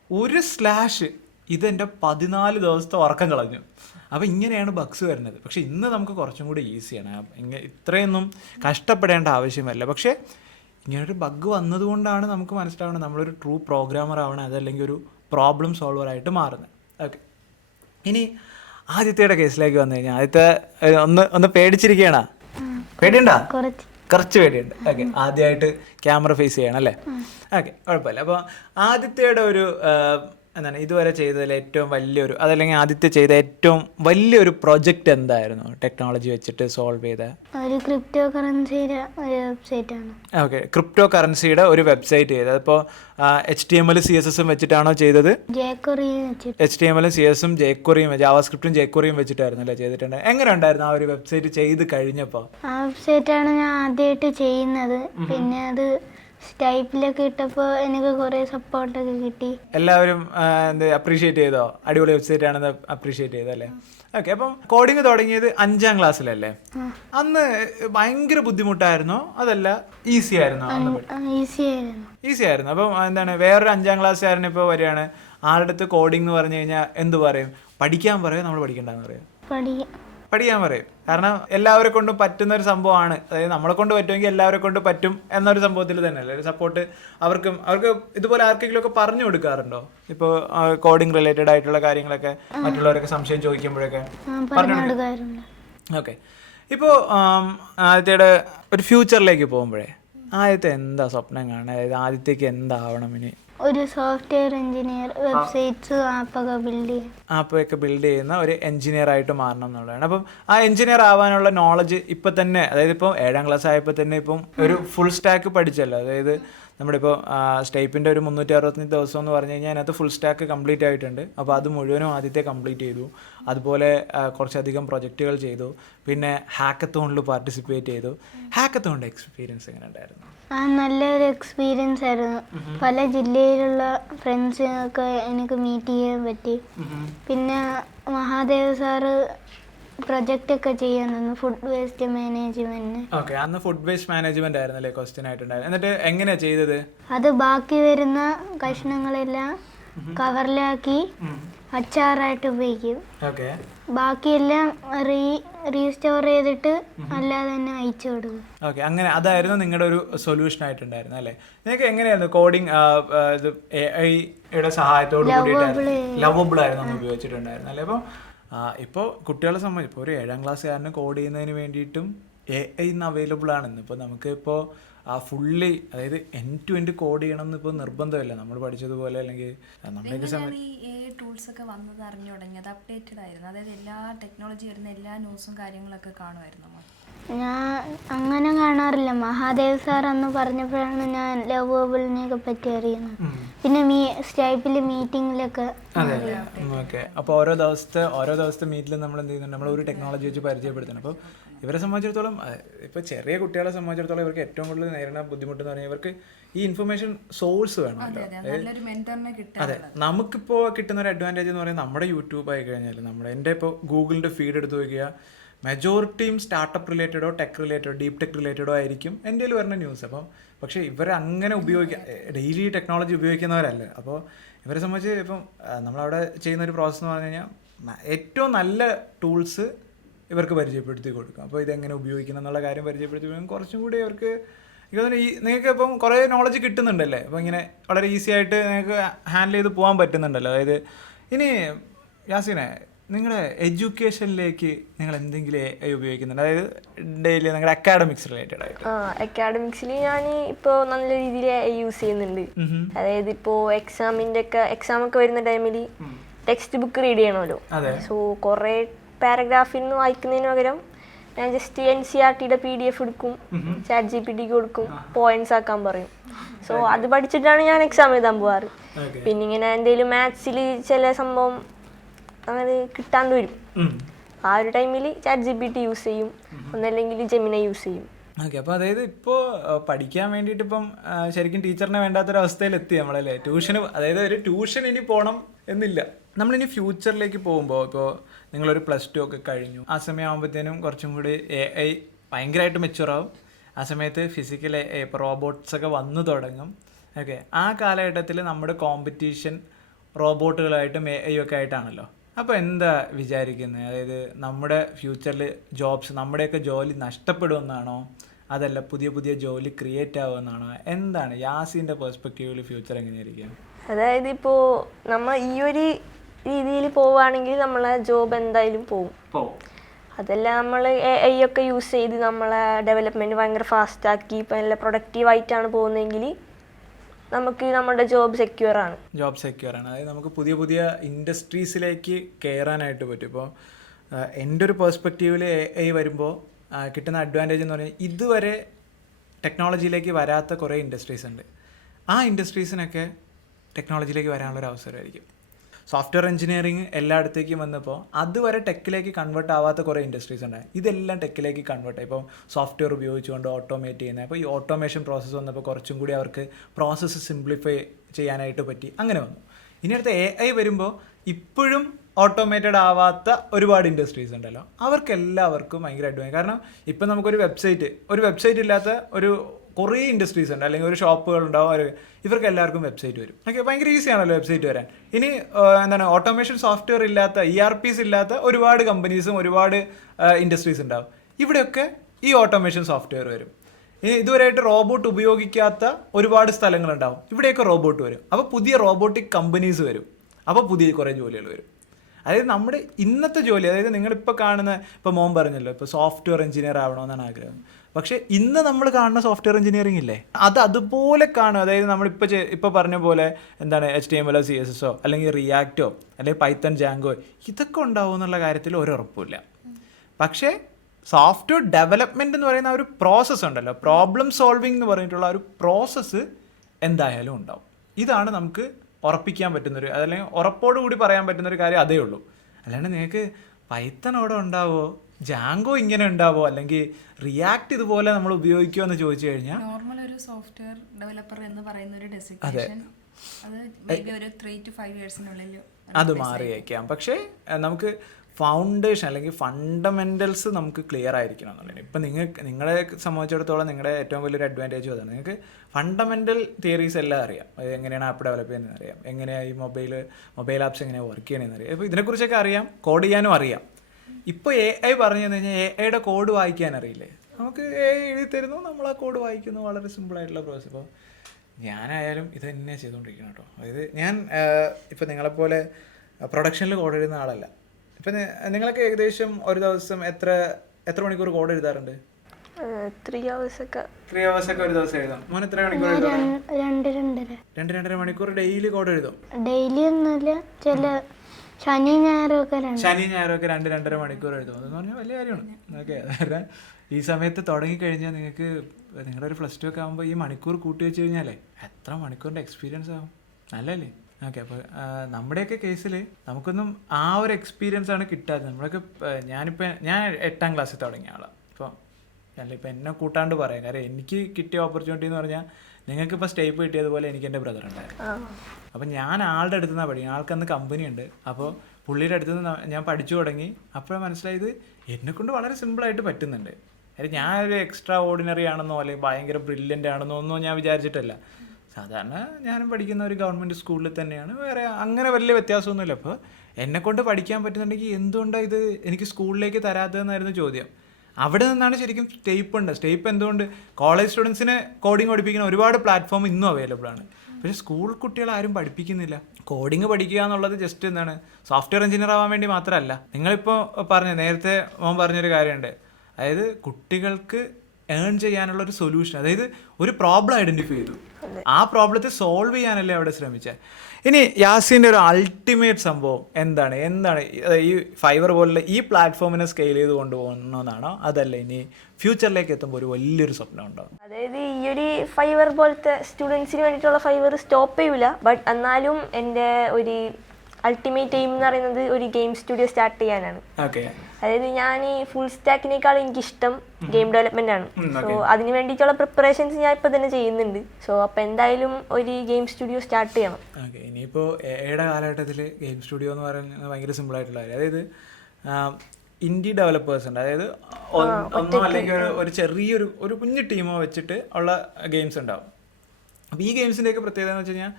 ഒരു സ്ലാഷ് ഇതെൻ്റെ 14 ദിവസത്തെ ഉറക്കം കളഞ്ഞു. അപ്പോൾ ഇങ്ങനെയാണ് ബഗ്സ് വരുന്നത്. പക്ഷേ ഇന്ന് നമുക്ക് കുറച്ചും കൂടി ഈസിയാണ്, ഇത്രയൊന്നും കഷ്ടപ്പെടേണ്ട ആവശ്യമല്ല. പക്ഷേ ഇങ്ങനൊരു ബഗ് വന്നതുകൊണ്ടാണ് നമുക്ക് മനസ്സിലാവുന്നത് നമ്മളൊരു ട്രൂ പ്രോഗ്രാമർ ആവണം, അതല്ലെങ്കിൽ ഒരു പ്രോബ്ലം സോൾവറായിട്ട് മാറുന്നത്. ഓക്കെ, ഇനി ആദിത്യയുടെ കേസിലേക്ക് വന്നു കഴിഞ്ഞാൽ ആദ്യത്തെ ഒന്ന് പേടിച്ചിരിക്കുകയാണോ? പേടിയുണ്ടോ? കുറച്ച് പേടിയുണ്ട്. ഓക്കെ, ആദ്യമായിട്ട് ക്യാമറ ഫേസ് ചെയ്യണം അല്ലേ? ഓക്കെ, കുഴപ്പമില്ല. അപ്പോൾ ആദിത്യയുടെ ഒരു എന്താണ് ഇതുവരെ ചെയ്തതിൽ ഏറ്റവും വലിയൊരു, അതല്ലെങ്കിൽ ആദിത്യ ചെയ്ത ഏറ്റവും വലിയൊരു പ്രൊജക്റ്റ് എന്തായിരുന്നു ടെക്നോളജി വെച്ചിട്ട് സോൾവ് ചെയ്ത? ഒരു ക്രിപ്റ്റോ കറൻസിയുടെ ഒരു വെബ്സൈറ്റാണ്. ഓക്കെ, ക്രിപ്റ്റോ കറൻസിയുടെ ഒരു വെബ്സൈറ്റ് ചെയ്തത്. അപ്പോൾ HTML CSS വെച്ചിട്ടാണോ ചെയ്തത്? HTML CSS jQuery ജാവാസ്ക്രിപ്റ്റും jQuery വെച്ചിട്ടായിരുന്നു അല്ലേ ചെയ്തിട്ടുണ്ട്? എങ്ങനെ ഉണ്ടായിരുന്നു ആ ഒരു വെബ്സൈറ്റ് ചെയ്ത് കഴിഞ്ഞപ്പോൾ? ആ വെബ്സൈറ്റാണ് ഞാൻ ആദ്യമായിട്ട് ചെയ്യുന്നത്. പിന്നെ അത് സ്റ്റൈപ്പിലൊക്കെ ഇട്ടപ്പോൾ എനിക്ക് കുറേ സപ്പോർട്ടൊക്കെ കിട്ടി. എല്ലാവരും അപ്രീഷിയേറ്റ് ചെയ്തോ? അടിപൊളി വെബ്സൈറ്റ് ആണെന്ന് അപ്രീഷിയേറ്റ് ചെയ്തല്ലേ? ഓക്കെ, അപ്പം കോഡിങ് തുടങ്ങിയത് 5ാം ക്ലാസ്സിലല്ലേ? അന്ന് ഭയങ്കര ബുദ്ധിമുട്ടായിരുന്നോ അതല്ല ഈസി ആയിരുന്നോ? ഈസി ആയിരുന്നു. അപ്പം എന്താണ് വേറൊരു 5ാം ക്ലാസ്സുകാരൻ ഇപ്പോൾ വരികയാണ്, ആളുടെ അടുത്ത് കോഡിംഗ് എന്ന് പറഞ്ഞു കഴിഞ്ഞാൽ എന്ത് പറയും? പഠിക്കാൻ പറയും, നമ്മൾ പഠിക്കണ്ടെന്ന് പറയും? പഠിക്കാൻ പറയും. കാരണം എല്ലാവരെ കൊണ്ടും പറ്റുന്ന ഒരു സംഭവമാണ്. അതായത് നമ്മളെ കൊണ്ട് പറ്റുമെങ്കിൽ എല്ലാവരെ കൊണ്ട് പറ്റും എന്നൊരു സംഭവത്തിൽ തന്നെയല്ലേ ഒരു സപ്പോർട്ട്. അവർക്ക് ഇതുപോലെ ആർക്കെങ്കിലും ഒക്കെ പറഞ്ഞു കൊടുക്കാറുണ്ടോ? ഇപ്പോൾ കോഡിംഗ് റിലേറ്റഡ് ആയിട്ടുള്ള കാര്യങ്ങളൊക്കെ മറ്റുള്ളവരൊക്കെ സംശയം ചോദിക്കുമ്പോഴൊക്കെ പറഞ്ഞു കൊടുക്കാറുണ്ട്. ഓക്കെ, ഇപ്പോൾ ആദ്യത്തെ ഒരു ഫ്യൂച്ചറിലേക്ക് പോകുമ്പോഴേ ആദ്യത്തെ എന്താ സ്വപ്നം കാണുക? അതായത് ആദ്യത്തേക്ക് എന്താവണം ഇനി? ഒരു സോഫ്റ്റ്വെയർ എഞ്ചിനീയർ, വെബ്സൈറ്റ്സ് ആപ്പൊക്കെ ബിൽഡ് ചെയ്യുന്ന ഒരു എഞ്ചിനീയർ ആയിട്ട് മാറണം എന്നുള്ളതാണ്. അപ്പം ആ എഞ്ചിനീയർ ആവാനുള്ള നോളജ് ഇപ്പം തന്നെ, അതായത് ഇപ്പോൾ 7ാം ക്ലാസ് ആയപ്പോൾ തന്നെ ഇപ്പം ഒരു ഫുൾ സ്റ്റാക്ക് പഠിച്ചല്ലോ. അതായത് നമ്മളിപ്പോൾ സ്റ്റൈപ്പിൻ്റെ ഒരു 365 ദിവസം എന്ന് പറഞ്ഞു കഴിഞ്ഞാൽ അതിനകത്ത് ഫുൾ സ്റ്റാക്ക് കംപ്ലീറ്റ് ആയിട്ടുണ്ട്. അപ്പോൾ അത് മുഴുവനും ആദ്യത്തെ കംപ്ലീറ്റ് ചെയ്തു. അതുപോലെ കുറച്ചധികം പ്രൊജക്റ്റുകൾ ചെയ്തു. പിന്നെ ഹാക്കത്തോണിൽ പാർട്ടിസിപ്പേറ്റ് ചെയ്തു. ഹാക്കത്തോണിൻ്റെ എക്സ്പീരിയൻസ് എങ്ങനെ ഉണ്ടായിരുന്നു? നല്ലൊരു എക്സ്പീരിയൻസ് ആയിരുന്നു. പല ജില്ലയിലുള്ള ഫ്രണ്ട്സിനൊക്കെ എനിക്ക് മീറ്റ് ചെയ്യാൻ പറ്റി. പിന്നെ മഹാദേവ് സാറ് പ്രൊജക്റ്റ് ഒക്കെ ചെയ്യാൻ തന്നു, ഫുഡ് വേസ്റ്റ് മാനേജ്മെന്റ്. ഓക്കെ, അന്ന് ഫുഡ് വേസ്റ്റ് മാനേജ്മെന്റ് ആയിരുന്നല്ലേ ക്വസ്റ്റ്യൻ ആയിട്ടുണ്ടായിരുന്നു. എന്നിട്ട് എങ്ങനെയാ ചെയ്തത്? അത് ബാക്കി വരുന്ന കഷ്ണങ്ങളെല്ലാം കവറിലാക്കി അച്ചാറായിട്ട് ഉപയോഗിക്കും. ബാക്കിയെല്ലാം റീസ്റ്റോർ ചെയ്തിട്ട് അല്ലാതെ തന്നെ അയച്ചു കൊടുക്കും. ഓക്കെ, അങ്ങനെ അതായിരുന്നു നിങ്ങളുടെ ഒരു സൊല്യൂഷൻ ആയിട്ടുണ്ടായിരുന്നു അല്ലേ? നിങ്ങൾക്ക് എങ്ങനെയായിരുന്നു കോഡിങ് AI-യുടെ സഹായത്തോട് കൂടിയിട്ട് ലവബിൾ ആയിരുന്നു ഉപയോഗിച്ചിട്ടുണ്ടായിരുന്നു അല്ലേ? അപ്പോൾ ഇപ്പോൾ കുട്ടികളെ സംബന്ധിച്ച് ഇപ്പോൾ ഒരു 7ാം ക്ലാസ്സുകാരന് കോഡ് ചെയ്യുന്നതിന് വേണ്ടിയിട്ടും AI ഇന്ന് അവൈലബിൾ ആണെന്ന്. ഇപ്പോൾ നമുക്ക് ഇപ്പോൾ ഫുള്ളി, അതായത് end to end കോഡ് ചെയ്യണം എന്ന് ഇപ്പോൾ നിർബന്ധമില്ല. നമ്മൾ പഠിച്ചതുപോലെ അല്ലെങ്കിൽ ടൂൾസ് ഒക്കെ വന്നത് അറിഞ്ഞു തുടങ്ങിയത് അപ്ഡേറ്റഡ് ആയിരുന്നു. അതായത് എല്ലാ ടെക്നോളജി വരുന്ന എല്ലാ ന്യൂസും കാര്യങ്ങളൊക്കെ കാണുമായിരുന്നു. ഞാൻ അങ്ങനെ കാണാറില്ല. മഹാദേവ് സാർ അന്ന് പറഞ്ഞപ്പോഴാണ് ഞാൻ ലവബിളിനെയൊക്കെ പറ്റി അറിയുന്നത്. പിന്നെ സ്റ്റൈപ്പിൽ മീറ്റിങ്ങിലൊക്കെ. ഓക്കെ, അപ്പോൾ ഓരോ ദിവസത്തെ മീറ്റിൽ നമ്മൾ എന്ത് ചെയ്യുന്നുണ്ട്? നമ്മൾ ഒരു ടെക്നോളജി വെച്ച് പരിചയപ്പെടുത്തണം. അപ്പോൾ ഇവരെ സംബന്ധിച്ചിടത്തോളം, ഇപ്പോൾ ചെറിയ കുട്ടികളെ സംബന്ധിച്ചിടത്തോളം ഇവർക്ക് ഏറ്റവും കൂടുതൽ നേരിടുന്ന ബുദ്ധിമുട്ടെന്ന് പറഞ്ഞാൽ ഇവർക്ക് ഈ ഇൻഫർമേഷൻ സോഴ്സ് വേണമല്ലോ. അതെ, നമുക്കിപ്പോൾ കിട്ടുന്ന ഒരു അഡ്വാൻറ്റേജ് എന്ന് പറയുന്നത് നമ്മുടെ യൂട്യൂബ് ആയി കഴിഞ്ഞാൽ എൻ്റെ ഇപ്പോൾ ഗൂഗിളിൻ്റെ ഫീഡ് എടുത്ത് നോക്കിയാൽ മെജോറിറ്റിയും സ്റ്റാർട്ടപ്പ് റിലേറ്റഡോ ടെക് റിലേറ്റഡോ ഡീപ് ടെക് റിലേറ്റഡോ ആയിരിക്കും എൻ്റെ കയ്യിൽ വരുന്ന ന്യൂസ്. അപ്പം പക്ഷേ ഇവരെ അങ്ങനെ ഡെയിലി ടെക്നോളജി ഉപയോഗിക്കുന്നവരല്ല. അപ്പോൾ ഇവരെ സംബന്ധിച്ച് ഇപ്പം നമ്മളവിടെ ചെയ്യുന്ന ഒരു പ്രോസസ്സ് എന്ന് പറഞ്ഞു കഴിഞ്ഞാൽ ഏറ്റവും നല്ല ടൂൾസ് ഇവർക്ക് പരിചയപ്പെടുത്തി കൊടുക്കും. അപ്പോൾ ഇതെങ്ങനെ ഉപയോഗിക്കണം എന്നുള്ള കാര്യം പരിചയപ്പെടുത്തി കൊടുക്കും. കുറച്ചും കൂടി അവർക്ക് നിങ്ങൾക്ക് ഇപ്പം കുറേ നോളജ് കിട്ടുന്നുണ്ടല്ലേ. അപ്പോൾ ഇങ്ങനെ വളരെ ഈസി ആയിട്ട് നിങ്ങൾക്ക് ഹാൻഡിൽ ചെയ്ത് പോകാൻ പറ്റുന്നുണ്ടല്ലോ. അതായത് ഇനി യാസിനെ, നിങ്ങളുടെ എഡ്യൂക്കേഷനിലേക്ക് നിങ്ങൾ എന്തെങ്കിലും AI ഉപയോഗിക്കുന്നുണ്ട്? അതായത് ഡെയിലി നിങ്ങളുടെ അക്കാഡമിക്സ് റിലേറ്റഡ് ആയിട്ട്? അക്കാഡമിക്സിൽ ഞാൻ ഇപ്പോൾ നല്ല രീതിയിൽ യൂസ് ചെയ്യുന്നുണ്ട്. അതായത് ഇപ്പോൾ എക്സാം ഒക്കെ വരുന്ന ടൈമിൽ ടെക്സ്റ്റ് ബുക്ക് റീഡ് ചെയ്യണമല്ലോ. സോ കുറേ പാരഗ്രാഫിൽ നിന്ന് വായിക്കുന്നതിന് പകരം ഞാൻ ജസ്റ്റ് NCERTയുടെ PDF എടുക്കും, ChatGPTക്ക് കൊടുക്കും, പോയിന്റ്സ് ആക്കാൻ പറയും. സോ അത് പഠിച്ചിട്ടാണ് ഞാൻ എക്സാം എഴുതാൻ പോവാറ്. പിന്നെ ഇങ്ങനെ എന്തെങ്കിലും മാത്സിൽ ചില സംഭവം അങ്ങനെ കിട്ടാണ്ട് വരും. ആ ഒരു ടൈമിൽ ChatGPT യൂസ് ചെയ്യും, ഒന്നല്ലെങ്കിൽ ജെമിനി യൂസ് ചെയ്യും. ഓക്കെ. അപ്പോൾ അതായത് ഇപ്പോൾ പഠിക്കാൻ വേണ്ടിയിട്ട് ഇപ്പം ശരിക്കും ടീച്ചറിനെ വേണ്ടാത്തൊരവസ്ഥയിലെത്തി നമ്മളല്ലേ. ട്യൂഷന്, അതായത് ഒരു ട്യൂഷൻ ഇനി പോകണം എന്നില്ല. നമ്മളിനി ഫ്യൂച്ചറിലേക്ക് പോകുമ്പോൾ ഇപ്പോൾ നിങ്ങളൊരു +2 ഒക്കെ കഴിഞ്ഞു, ആ സമയമാകുമ്പോഴത്തേനും കുറച്ചും കൂടി AI ഭയങ്കരമായിട്ട് മെച്ചുവറാവും. ആ സമയത്ത് ഫിസിക്കൽ ഇപ്പോൾ റോബോട്ട്സ് ഒക്കെ വന്നു തുടങ്ങും. ഓക്കെ. ആ കാലഘട്ടത്തിൽ നമ്മുടെ കോമ്പറ്റീഷൻ റോബോട്ടുകളായിട്ടും AI ഒക്കെ ആയിട്ടാണല്ലോ. അപ്പോൾ എന്താ വിചാരിക്കുന്നത്? അതായത് നമ്മുടെ ഫ്യൂച്ചറിൽ ജോബ്സ്, നമ്മുടെയൊക്കെ ജോലി നഷ്ടപ്പെടുമെന്നാണോ, അതല്ല പുതിയ പുതിയ ജോലി ക്രിയേറ്റ് ആവുമെന്നാണോ? എന്താണ് യാസിൻ്റെ പെർസ്പെക്റ്റീവിൽ ഫ്യൂച്ചർ എങ്ങനെയായിരിക്കും? അതായത് ഇപ്പോൾ നമ്മൾ ഈ ഒരു രീതിയിൽ പോവുകയാണെങ്കിൽ നമ്മളെ ജോബ് എന്തായാലും പോവും. അതല്ല നമ്മൾ AI ഒക്കെ യൂസ് ചെയ്ത് നമ്മളെ ഡെവലപ്മെൻറ്റ് ഭയങ്കര ഫാസ്റ്റാക്കി ഇപ്പം നല്ല പ്രൊഡക്റ്റീവായിട്ടാണ് പോകുന്നതെങ്കിൽ നമുക്ക് നമ്മുടെ ജോബ് സെക്യൂർ ആണ്. അതായത് നമുക്ക് പുതിയ പുതിയ ഇൻഡസ്ട്രീസിലേക്ക് കയറാനായിട്ട് പറ്റും. ഇപ്പോൾ എൻ്റെ ഒരു പെർസ്പെക്റ്റീവിൽ AI വരുമ്പോൾ കിട്ടുന്ന അഡ്വാൻറ്റേജ് എന്ന് പറഞ്ഞാൽ ഇതുവരെ ടെക്നോളജിയിലേക്ക് വരാത്ത കുറേ ഇൻഡസ്ട്രീസ് ഉണ്ട്. ആ ഇൻഡസ്ട്രീസിനൊക്കെ ടെക്നോളജിയിലേക്ക് വരാനുള്ളൊരു അവസരമായിരിക്കും. സോഫ്റ്റ്വെയർ എഞ്ചിനീയറിങ് എല്ലായിടത്തേക്കും വന്നപ്പോൾ അതുവരെ ടെക്കിലേക്ക് കൺവേർട്ട് ആവാത്ത കുറേ ഇൻഡസ്ട്രീസ് ഉണ്ട്. ഇതെല്ലാം ടെക്കിലേക്ക് കൺവേർട്ട് ആയി. ഇപ്പോൾ സോഫ്റ്റ്വെയർ ഉപയോഗിച്ചുകൊണ്ട് ഓട്ടോമേറ്റ് ചെയ്യുന്നത്. അപ്പോൾ ഈ ഓട്ടോമേഷൻ പ്രോസസ്സ് വന്നപ്പോൾ കുറച്ചും കൂടി അവർക്ക് പ്രോസസ്സ് സിംപ്ലിഫൈ ചെയ്യാനായിട്ട് പറ്റി. അങ്ങനെ വന്നു. ഇനി അടുത്ത AI വരുമ്പോൾ ഇപ്പോഴും ഓട്ടോമേറ്റഡ് ആവാത്ത ഒരുപാട് ഇൻഡസ്ട്രീസ് ഉണ്ടല്ലോ. അവർക്കെല്ലാവർക്കും ഭയങ്കര അഡ്വാൻറ്റേജ്. കാരണം ഇപ്പം നമുക്കൊരു വെബ്സൈറ്റ് ഇല്ലാത്ത കുറേ ഇൻഡസ്ട്രീസ് ഉണ്ട്, അല്ലെങ്കിൽ ഒരു ഷോപ്പുകൾ ഉണ്ടാവും. ഇവർക്ക് എല്ലാവർക്കും വെബ്സൈറ്റ് വരും. ഓക്കെ. ഭയങ്കര ഈസി ആണല്ലോ വെബ്സൈറ്റ് വരാൻ. ഇനി ഓട്ടോമേഷൻ സോഫ്റ്റ്വെയർ ഇല്ലാത്ത, ERPs ഇല്ലാത്ത ഒരുപാട് കമ്പനീസും ഒരുപാട് ഇൻഡസ്ട്രീസ് ഉണ്ടാവും. ഇവിടെയൊക്കെ ഈ ഓട്ടോമേഷൻ സോഫ്റ്റ്വെയർ വരും. ഇനി ഇതുവരെയായിട്ട് റോബോട്ട് ഉപയോഗിക്കാത്ത ഒരുപാട് സ്ഥലങ്ങളുണ്ടാവും. ഇവിടെയൊക്കെ റോബോട്ട് വരും. അപ്പോൾ പുതിയ റോബോട്ടിക് കമ്പനീസ് വരും. അപ്പോൾ പുതിയ കുറേ ജോലികൾ വരും. അതായത് നമ്മുടെ ഇന്നത്തെ ജോലി, അതായത് നിങ്ങളിപ്പോൾ കാണുന്ന, ഇപ്പോൾ മോൻ പറഞ്ഞല്ലോ ഇപ്പോൾ സോഫ്റ്റ്വെയർ എഞ്ചിനീയർ ആവണമെന്നാണ് ആഗ്രഹം. പക്ഷേ ഇന്ന് നമ്മൾ കാണുന്ന സോഫ്റ്റ്വെയർ എഞ്ചിനീയറിംഗ് ഇല്ലേ, അത് അതുപോലെ കാണും. അതായത് നമ്മളിപ്പോൾ പറഞ്ഞ പോലെ എന്താണ് HTML CSS അല്ലെങ്കിൽ റിയാക്റ്റോ അല്ലെങ്കിൽ പൈത്തൺ ജാങ്കോ ഇതൊക്കെ ഉണ്ടാവും എന്നുള്ള കാര്യത്തിൽ ഒരു ഉറപ്പില്ല. പക്ഷേ സോഫ്റ്റ്വെയർ ഡെവലപ്മെൻറ്റ് എന്ന് പറയുന്ന ഒരു പ്രോസസ്സ് ഉണ്ടല്ലോ, പ്രോബ്ലം സോൾവിങ് എന്ന് പറഞ്ഞിട്ടുള്ള ഒരു പ്രോസസ്സ് എന്തായാലും ഉണ്ടാവും. ഇതാണ് നമുക്ക് ഉറപ്പിക്കാൻ പറ്റുന്നൊരു, അതല്ലെങ്കിൽ ഉറപ്പോടുകൂടി പറയാൻ പറ്റുന്നൊരു കാര്യം അതേ ഉള്ളൂ. അല്ലാണ്ട് നിങ്ങൾക്ക് പൈത്തൺ അവിടെ ഉണ്ടാവോ, ജാങ്കോ ഇങ്ങനെ ഉണ്ടാവോ, അല്ലെങ്കിൽ റിയാക്ട് ഇതുപോലെ നമ്മൾ ഉപയോഗിക്കുമോ എന്ന് ചോദിച്ചു കഴിഞ്ഞാൽ നോർമൽ ഒരു സോഫ്റ്റ്വെയർ ഡെവലപ്പർ എന്ന് പറയുന്ന ഒരു ഡെസിഗ്നേഷൻ അത് മേബി ഒരു 3 to 5 ഇയേഴ്സിനുള്ളിൽ അത് മാറിയേക്കാം. പക്ഷേ നമുക്ക് ഫൗണ്ടേഷൻ അല്ലെങ്കിൽ ഫണ്ടമെൻ്റൽസ് നമുക്ക് ക്ലിയർ ആയിരിക്കണം എന്നുള്ളത്. ഇപ്പം നിങ്ങളെ സംബന്ധിച്ചിടത്തോളം നിങ്ങളുടെ ഏറ്റവും വലിയൊരു അഡ്വാൻറ്റേജും അതാണ്. നിങ്ങൾക്ക് ഫണ്ടമെൻ്റൽ തിയറീസ് എല്ലാം അറിയാം. അത് എങ്ങനെയാണ് ആപ്പ് ഡെവലപ്പ് ചെയ്യുന്നതെന്ന് അറിയാം, എങ്ങനെയാണ് ഈ മൊബൈൽ ആപ്സ് എങ്ങനെയാണ് വർക്ക് ചെയ്യണമെന്ന് അറിയാം. ഇപ്പോൾ ഇതിനെക്കുറിച്ചൊക്കെ അറിയാം, കോഡ് ചെയ്യാനും അറിയാം. ഇപ്പോൾ AI പറഞ്ഞു തന്നു കഴിഞ്ഞാൽ AIയുടെ കോഡ് വായിക്കാൻ അറിയില്ലേ, നമുക്ക് AI എഴുതി തരുന്നു, നമ്മൾ ആ കോഡ് വായിക്കുന്നു. വളരെ സിമ്പിളായിട്ടുള്ള പ്രോസസ്സ്. ഇപ്പോൾ ഞാനായാലും ഇത് തന്നെ ചെയ്തുകൊണ്ടിരിക്കണം കേട്ടോ. അതായത് ഞാൻ ഇപ്പോൾ നിങ്ങളെപ്പോലെ പ്രൊഡക്ഷനിൽ കോഡ് എഴുതുന്ന ആളല്ല. ഇപ്പം നിങ്ങളൊക്കെ ഏകദേശം ഒരു ദിവസം എത്ര മണിക്കൂർ കോഡ് എഴുതാറുണ്ട്? 3 hours ഒക്കെ ഒരു ദിവസം എഴുതാം. മോൻ എത്ര മണിക്കൂർ എഴുതാം? 2-2.5 മണിക്കൂർ ഡെയിലി കോഡ് എഴുതും. ഡെയിലി ഒന്നുമില്ല, ചില ശനി ഞായറൊക്കെ 2-2.5 മണിക്കൂർ എഴുതും. അതെന്ന് പറഞ്ഞാൽ വലിയ കാര്യമാണ്. ഓക്കെ. കാരണം ഈ സമയത്ത് തുടങ്ങിക്കഴിഞ്ഞാൽ നിങ്ങൾക്ക് നിങ്ങളുടെ ഒരു +2 ഒക്കെ ആകുമ്പോൾ ഈ മണിക്കൂർ കൂട്ടി വെച്ച് കഴിഞ്ഞാലേ എത്ര മണിക്കൂറിൻ്റെ എക്സ്പീരിയൻസ് ആകും. നല്ലല്ലേ? ഓക്കെ. അപ്പോൾ നമ്മുടെയൊക്കെ കേസിൽ നമുക്കൊന്നും ആ ഒരു എക്സ്പീരിയൻസ് ആണ് കിട്ടാത്തത്. നമ്മളൊക്കെ ഞാൻ 8ാം ക്ലാസ്സിൽ തുടങ്ങിയ ആളാണ്. ഇപ്പോൾ ഞാനിപ്പോൾ എന്നെ കൂട്ടാണ്ട് പറയാം. കാരണം എനിക്ക് കിട്ടിയ ഓപ്പർച്യൂണിറ്റി എന്ന് പറഞ്ഞാൽ നിങ്ങൾക്കിപ്പോൾ സ്റ്റേപ്പ് കിട്ടിയതുപോലെ എനിക്ക് എൻ്റെ ബ്രദർ ഉണ്ടായിരുന്നു. അപ്പം ഞാൻ ആളുടെ അടുത്ത് നിന്നാണ് പഠിക്കുന്നത്. ആൾക്കന്ന് കമ്പനി ഉണ്ട്. അപ്പോൾ പുള്ളിയുടെ അടുത്ത് നിന്ന് ഞാൻ പഠിച്ചു തുടങ്ങി. അപ്പോഴാണ് മനസ്സിലായത് എന്നെക്കൊണ്ട് വളരെ സിമ്പിളായിട്ട് പറ്റുന്നുണ്ട്. കാര്യം ഞാനൊരു എക്സ്ട്രാ ഓർഡിനറി ആണെന്നോ അല്ലെങ്കിൽ ഭയങ്കര ബ്രില്യൻ്റ് ആണെന്നോ ഒന്നും ഞാൻ വിചാരിച്ചിട്ടല്ല. സാധാരണ ഞാനും പഠിക്കുന്ന ഒരു ഗവൺമെൻറ് സ്കൂളിൽ തന്നെയാണ്, വേറെ അങ്ങനെ വലിയ വ്യത്യാസമൊന്നുമില്ല. അപ്പോൾ എന്നെക്കൊണ്ട് പഠിക്കാൻ പറ്റുന്നുണ്ടെങ്കിൽ എന്തുകൊണ്ടാണ് ഇത് എനിക്ക് സ്കൂളിലേക്ക് തരാത്തതെന്നായിരുന്നു ചോദ്യം. അവിടെ നിന്നാണ് ശരിക്കും സ്റ്റേപ്പ് എന്തുകൊണ്ട് കോളേജ് സ്റ്റുഡൻസിന് കോഡിങ് പഠിപ്പിക്കുന്ന ഒരുപാട് പ്ലാറ്റ്ഫോം ഇന്നും അവൈലബിൾ ആണ്. പക്ഷേ സ്കൂൾ കുട്ടികൾ ആരും പഠിപ്പിക്കുന്നില്ല. കോഡിങ് പഠിക്കുക എന്നുള്ളത് ജസ്റ്റ് എന്താണ് സോഫ്റ്റ്വെയർ എഞ്ചിനീയർ ആവാൻ വേണ്ടി മാത്രമല്ല. നിങ്ങളിപ്പോൾ നേരത്തെ മോൻ പറഞ്ഞൊരു കാര്യമുണ്ട്, അതായത് കുട്ടികൾക്ക് ഏൺ ചെയ്യാനുള്ള ഒരു സൊല്യൂഷൻ, അതായത് ഒരു പ്രോബ്ലം ഐഡന്റിഫൈ ചെയ്തു, ആ പ്രോബ്ലത്തെ സോൾവ് ചെയ്യാനല്ലേ അവിടെ ശ്രമിച്ചത്. ഇനി യാസിൻ്റെ ഒരു അൾട്ടിമേറ്റ് സംഭവം എന്താണ് ഈ ഫൈവർ പോലുള്ള ഈ പ്ലാറ്റ്ഫോമിനെ സ്കെയിൽ ചെയ്ത് കൊണ്ടുപോകണമെന്നാണോ, അതല്ല ഇനി ഫ്യൂച്ചറിലേക്ക് എത്തുമ്പോൾ ഒരു വലിയൊരു സ്വപ്നം ഉണ്ടാവും? അതായത് ഈ ഒരു ഫൈവർ പോലത്തെ സ്റ്റുഡൻസിന് വേണ്ടിയിട്ടുള്ള ഫൈവർ സ്റ്റോപ്പ് ചെയ്യൂല, ബട്ട് എന്നാലും എൻ്റെ ഒരു അൾട്ടിമേറ്റ് എയിം എന്ന് പറയുന്നത് ഒരു ഗെയിം സ്റ്റുഡിയോ സ്റ്റാർട്ട് ചെയ്യാനാണ്. അതായത് ഞാൻ ഈ ഫുൾ സ്റ്റാക്കിനേക്കാൾ എനിക്കിഷ്ടം ഗെയിം ഡെവലപ്മെന്റ് ആണ്. സോ അതിന് വേണ്ടിയിട്ടുള്ള പ്രിപ്പറേഷൻസ് ഞാൻ ഇപ്പൊ തന്നെ ചെയ്യുന്നുണ്ട്. സോ അപ്പൊ എന്തായാലും ഒരു ഗെയിം സ്റ്റുഡിയോ സ്റ്റാർട്ട് ചെയ്യണം. ഇനിയിപ്പോൾ ഏടെ കാലഘട്ടത്തിൽ ഗെയിം സ്റ്റുഡിയോ എന്ന് പറയുന്നത് ഭയങ്കര സിമ്പിൾ ആയിട്ടുള്ള കാര്യം. അതായത് ഇൻഡി ഡെവലപ്പേഴ്സ് ഉണ്ട്, അതായത് ഒന്നോ അല്ലെങ്കിൽ ഒരു ചെറിയൊരു കുഞ്ഞു ടീമോ വെച്ചിട്ട് ഉള്ള ഗെയിംസ് ഉണ്ടാവും. അപ്പോൾ ഈ ഗെയിംസിൻ്റെയൊക്കെ പ്രത്യേകത എന്ന് വെച്ച് കഴിഞ്ഞാൽ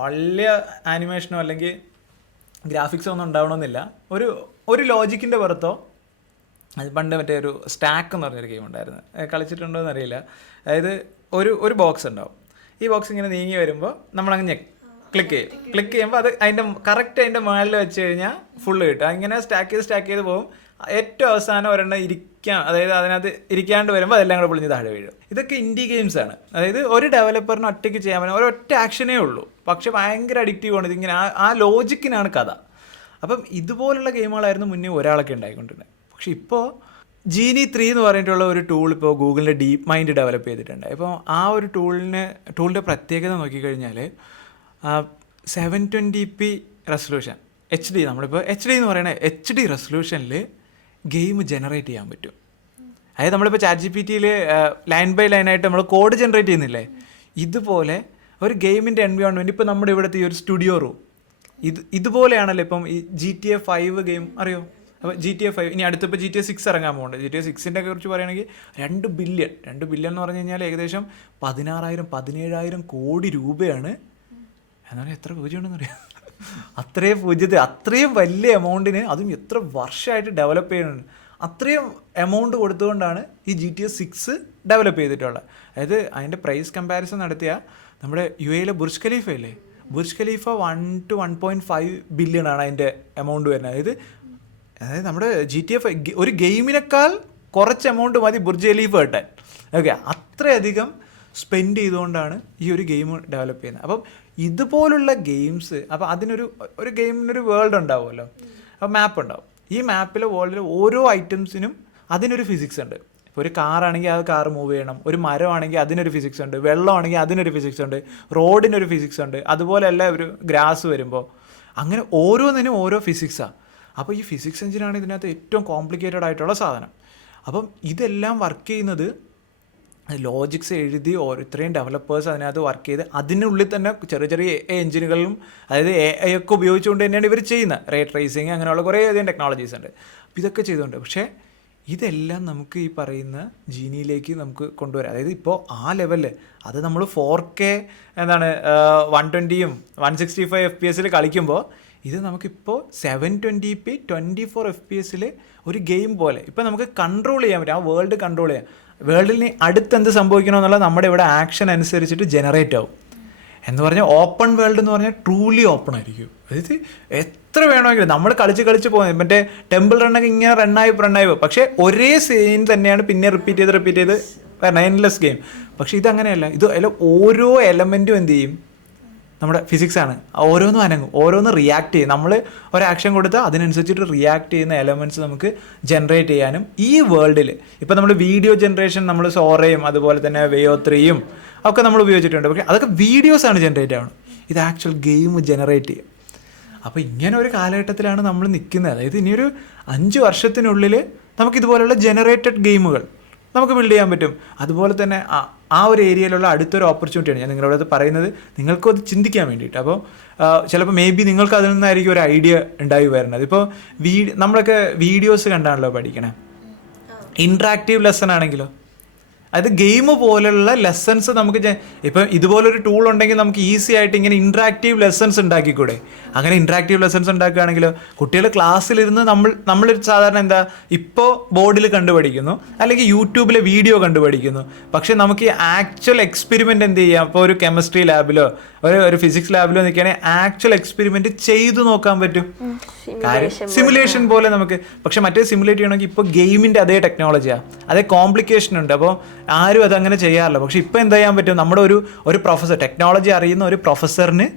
വലിയ ആനിമേഷനോ അല്ലെങ്കിൽ ഗ്രാഫിക്സോ ഒന്നും ഉണ്ടാവണമെന്നില്ല. ഒരു ലോജിക്കിൻ്റെ പുറത്തോ, അത് പണ്ട് മറ്റേ ഒരു സ്റ്റാക്ക് എന്ന് പറഞ്ഞൊരു ഗെയിം ഉണ്ടായിരുന്നു, കളിച്ചിട്ടുണ്ടോ എന്നറിയില്ല. അതായത് ഒരു ബോക്സ് ഉണ്ടാവും, ഈ ബോക്സ് ഇങ്ങനെ നീങ്ങി വരുമ്പോൾ നമ്മളങ്ങ് ക്ലിക്ക് ചെയ്യുമ്പോൾ അത് കറക്റ്റ് അതിൻ്റെ മുകളിൽ വെച്ച് കഴിഞ്ഞാൽ ഫുള്ള് കിട്ടും. അങ്ങനെ സ്റ്റാക്ക് ചെയ്ത് പോകും. ഏറ്റവും അവസാനം ഒരെണ്ണം അതായത് അതിനകത്ത് ഇരിക്കാണ്ട് വരുമ്പോൾ അതെല്ലാം കൂടെ പൊളിഞ്ഞ് താഴെ വീഴും. ഇതൊക്കെ ഇൻഡി ഗെയിംസ് ആണ്. അതായത് ഒരു ഡെവലപ്പറിന് ഒറ്റയ്ക്ക് ചെയ്യാൻ പറ്റുന്ന ഒരൊറ്റ ആക്ഷനേ ഉള്ളൂ, പക്ഷെ ഭയങ്കര അഡിക്റ്റീവ് ആണ്. ഇതിങ്ങനെ ആ ലോജിക്കിനാണ് കഥ. അപ്പം ഇതുപോലുള്ള ഗെയിമുകളായിരുന്നു മുന്നേ ഒരാളൊക്കെ ഉണ്ടായിക്കൊണ്ടിരുന്നത്. പക്ഷെ ഇപ്പോൾ ജീനി 3 എന്ന് പറഞ്ഞിട്ടുള്ള ഒരു ടൂൾ ഇപ്പോൾ ഗൂഗിളിൻ്റെ ഡീപ്പ് മൈൻഡ് ഡെവലപ്പ് ചെയ്തിട്ടുണ്ട്. ഇപ്പോൾ ആ ഒരു ടൂളിൻ്റെ പ്രത്യേകത നോക്കിക്കഴിഞ്ഞാൽ 720p റെസൊല്യൂഷൻ HD, നമ്മളിപ്പോൾ HD എന്ന് പറയുന്നത് HD റെസൊല്യൂഷനിൽ ഗെയിം ജനറേറ്റ് ചെയ്യാൻ പറ്റും. അതായത് നമ്മളിപ്പോൾ ChatGPT-യിൽ ലൈൻ ബൈ ലൈനായിട്ട് നമ്മൾ കോഡ് ജനറേറ്റ് ചെയ്യുന്നില്ലേ, ഇതുപോലെ ഒരു ഗെയിമിൻ്റെ എൻവയോൺമെൻറ്റ് ഇപ്പോൾ നമ്മുടെ ഇവിടുത്തെ ഈ ഒരു സ്റ്റുഡിയോ റൂം ഇതുപോലെയാണല്ലോ. ഇപ്പം ഈ GTA 5 ഗെയിം അറിയോ? അപ്പോൾ GTA 5 ഇനി അടുത്തിപ്പോൾ GTA 6 ഇറങ്ങാൻ പോകുന്നുണ്ട്. GTA 6-ൻ്റെ കുറിച്ച് പറയുകയാണെങ്കിൽ 2 ബില്യൺ എന്ന് പറഞ്ഞു കഴിഞ്ഞാൽ ഏകദേശം 16,000-17,000 കോടി രൂപയാണ്. എന്നാലും എത്ര പൂജ്യമുണ്ടെന്ന് അറിയാം, അത്രയും വലിയ എമൗണ്ടിന്, അതും എത്ര വർഷമായിട്ട് ഡെവലപ്പ് ചെയ്യുന്നുണ്ട്. അത്രയും എമൗണ്ട് കൊടുത്തുകൊണ്ടാണ് ഈ GTA 6 ഡെവലപ്പ് ചെയ്തിട്ടുള്ളത്. അതായത് അതിൻ്റെ പ്രൈസ് കമ്പാരിസൺ നടത്തിയ നമ്മുടെ UAE ബുർജ് ഖലീഫ ഇല്ലേ, ബുർജ് ഖലീഫ 1 to 1.5 ബില്യൺ ആണ് അതിൻ്റെ എമൗണ്ട് വരുന്നത്. അതായത് നമ്മുടെ GTA 5 ഒരു ഗെയിമിനേക്കാൾ കുറച്ച് എമൗണ്ട് മതി ബുർജ് ഖലീഫ കിട്ടാൻ. ഓക്കെ, അത്രയധികം സ്പെൻഡ് ചെയ്തുകൊണ്ടാണ് ഈ ഒരു ഗെയിം ഡെവലപ്പ് ചെയ്യുന്നത്. അപ്പം ഇതുപോലുള്ള ഗെയിംസ്, അപ്പോൾ ഒരു ഗെയിമിനൊരു വേൾഡ് ഉണ്ടാവുമല്ലോ, അപ്പോൾ മാപ്പ് ഉണ്ടാവും. ഈ മാപ്പിലെ വേൾഡിൽ ഓരോ ഐറ്റംസിനും അതിനൊരു ഫിസിക്സ് ഉണ്ട്. ഇപ്പോൾ ഒരു കാറാണെങ്കിൽ അത് കാർ മൂവ് ചെയ്യണം, ഒരു മരമാണെങ്കിൽ അതിനൊരു ഫിസിക്സ് ഉണ്ട്, വെള്ളമാണെങ്കിൽ അതിനൊരു ഫിസിക്സ് ഉണ്ട്, റോഡിനൊരു ഫിസിക്സ് ഉണ്ട്, അതുപോലെയല്ല ഒരു ഗ്രാസ് വരുമ്പോൾ. അങ്ങനെ ഓരോന്നിനും ഓരോ ഫിസിക്സാണ്. അപ്പോൾ ഈ ഫിസിക്സ് എഞ്ചിനാണ് ഇതിനകത്ത് ഏറ്റവും കോംപ്ലിക്കേറ്റഡ് ആയിട്ടുള്ള സാധനം. അപ്പം ഇതെല്ലാം വർക്ക് ചെയ്യുന്നത് ലോജിക്സ് എഴുതി ഇത്രയും ഡെവലപ്പേഴ്സ് അതിനകത്ത് വർക്ക് ചെയ്ത് അതിനുള്ളിൽ തന്നെ ചെറിയ എഞ്ചിനുകളും, അതായത് AI ഒക്കെ ഉപയോഗിച്ചുകൊണ്ട് തന്നെയാണ് ഇവർ ചെയ്യുന്നത്. റേ ട്രേസിങ് അങ്ങനെയുള്ള കുറേ അധികം ടെക്നോളജീസ് ഉണ്ട്. അപ്പോൾ ഇതൊക്കെ ചെയ്തുകൊണ്ട്, പക്ഷേ ഇതെല്ലാം നമുക്ക് ഈ പറയുന്ന ജീനിയിലേക്ക് നമുക്ക് കൊണ്ടുവരാം. അതായത് ഇപ്പോൾ ആ ലെവലിൽ അത് നമ്മൾ 4K 120ഉം 165 FPS കളിക്കുമ്പോൾ ഇത് നമുക്കിപ്പോൾ 720p 24 FPS ഒരു ഗെയിം പോലെ ഇപ്പോൾ നമുക്ക് കൺട്രോൾ ചെയ്യാൻ പറ്റും. ആ വേൾഡ് കൺട്രോൾ ചെയ്യാം. വേൾഡിന് അടുത്തെന്ത് സംഭവിക്കണമെന്നുള്ളത് നമ്മുടെ ഇവിടെ ആക്ഷൻ അനുസരിച്ചിട്ട് ജനറേറ്റ് ആവും. എന്ന് പറഞ്ഞാൽ ഓപ്പൺ വേൾഡ് എന്ന് പറഞ്ഞാൽ ട്രൂലി ഓപ്പൺ ആയിരിക്കും. അതായത് എത്ര വേണമെങ്കിലും നമ്മൾ കളിച്ച് പോകുന്നത്, മറ്റേ ടെമ്പിൾ റണ്ണൊക്കെ ഇങ്ങനെ റണ്ണായി പോകും. പക്ഷേ ഒരേ സീൻ തന്നെയാണ് പിന്നെ റിപ്പീറ്റ് ചെയ്ത് എൻലെസ് ഗെയിം. പക്ഷേ ഇതങ്ങനെയല്ല. അതിൽ ഓരോ എലമെൻറ്റും എന്ത് ചെയ്യും, നമ്മുടെ ഫിസിക്സാണ്. ഓരോന്നും അനങ്ങും, ഓരോന്നും റിയാക്ട് ചെയ്യും. നമ്മൾ ഒരാക്ഷൻ കൊടുത്താൽ അതിനനുസരിച്ചിട്ട് റിയാക്ട് ചെയ്യുന്ന എലമെൻറ്റ്സ് നമുക്ക് ജനറേറ്റ് ചെയ്യാനും ഈ വേൾഡിൽ ഇപ്പോൾ നമ്മൾ വീഡിയോ ജനറേഷൻ നമ്മൾ സോറയും അതുപോലെ തന്നെ Veo 3 ഒക്കെ നമ്മൾ ഉപയോഗിച്ചിട്ടുണ്ട്. പക്ഷേ അതൊക്കെ വീഡിയോസാണ് ജനറേറ്റ് ആവണം. ഇത് ആക്ച്വൽ ഗെയിം ജനറേറ്റ് ചെയ്യും. അപ്പോൾ ഇങ്ങനെ ഒരു കാലഘട്ടത്തിലാണ് നമ്മൾ നിൽക്കുന്നത്. അതായത് ഇനിയൊരു 5 വർഷത്തിനുള്ളിൽ നമുക്കിതുപോലുള്ള ജനറേറ്റഡ് ഗെയിമുകൾ നമുക്ക് ബിൽഡ് ചെയ്യാൻ പറ്റും. അതുപോലെ തന്നെ ആ ഒരു ഏരിയയിലുള്ള അടുത്തൊരു ഓപ്പർച്യൂണിറ്റിയാണ് ഞാൻ നിങ്ങളോട് പറയുന്നത്, നിങ്ങൾക്കും അത് ചിന്തിക്കാൻ വേണ്ടിയിട്ട്. അപ്പോൾ ചിലപ്പോൾ മേ ബി നിങ്ങൾക്ക് അതിൽ നിന്നായിരിക്കും ഒരു ഐഡിയ ഉണ്ടായി വരുന്നത്. ഇപ്പോൾ നമ്മളൊക്കെ വീഡിയോസ് കണ്ടാണല്ലോ പഠിക്കണേ. ഇൻട്രാക്റ്റീവ് ലെസൺ ആണെങ്കിലോ, അത് ഗെയിം പോലുള്ള ലെസൺസ് നമുക്ക് ഇപ്പം ഇതുപോലൊരു ടൂൾ ഉണ്ടെങ്കിൽ നമുക്ക് ഈസി ആയിട്ട് ഇങ്ങനെ ഇൻട്രാക്റ്റീവ് ലെസൺസ് ഉണ്ടാക്കിക്കൂടെ? അങ്ങനെ ഇൻട്രാക്റ്റീവ് ലെസൺസ് ഉണ്ടാക്കുകയാണെങ്കിലോ കുട്ടികൾ ക്ലാസ്സിലിരുന്ന് നമ്മൾ സാധാരണ എന്താ ഇപ്പോൾ ബോർഡിൽ കണ്ടുപഠിക്കുന്നു അല്ലെങ്കിൽ യൂട്യൂബിലെ വീഡിയോ കണ്ടുപഠിക്കുന്നു. പക്ഷേ നമുക്ക് ഈ ആക്ച്വൽ എക്സ്പെരിമെൻ്റ് എന്ത് ചെയ്യാം? ഇപ്പോൾ ഒരു കെമിസ്ട്രി ലാബിലോ ഒരു ഫിസിക്സ് ലാബിലോ നിൽക്കുകയാണെങ്കിൽ ആക്ച്വൽ എക്സ്പെരിമെൻ്റ് ചെയ്തു നോക്കാൻ പറ്റും. കാര്യം സിമുലേഷൻ പോലെ നമുക്ക്. പക്ഷെ മറ്റേ സിമുലേറ്റ് ചെയ്യണമെങ്കിൽ ഇപ്പോൾ ഗെയിമിൻ്റെ അതേ ടെക്നോളജിയാണ്, അതേ കോംപ്ലിക്കേഷൻ ഉണ്ട്. അപ്പോൾ ആരും അതങ്ങനെ ചെയ്യാറില്ല. പക്ഷെ ഇപ്പോൾ എന്ത് ചെയ്യാൻ പറ്റും? നമ്മുടെ ഒരു പ്രൊഫസർ, ടെക്നോളജി അറിയുന്ന ഒരു പ്രൊഫസറിന്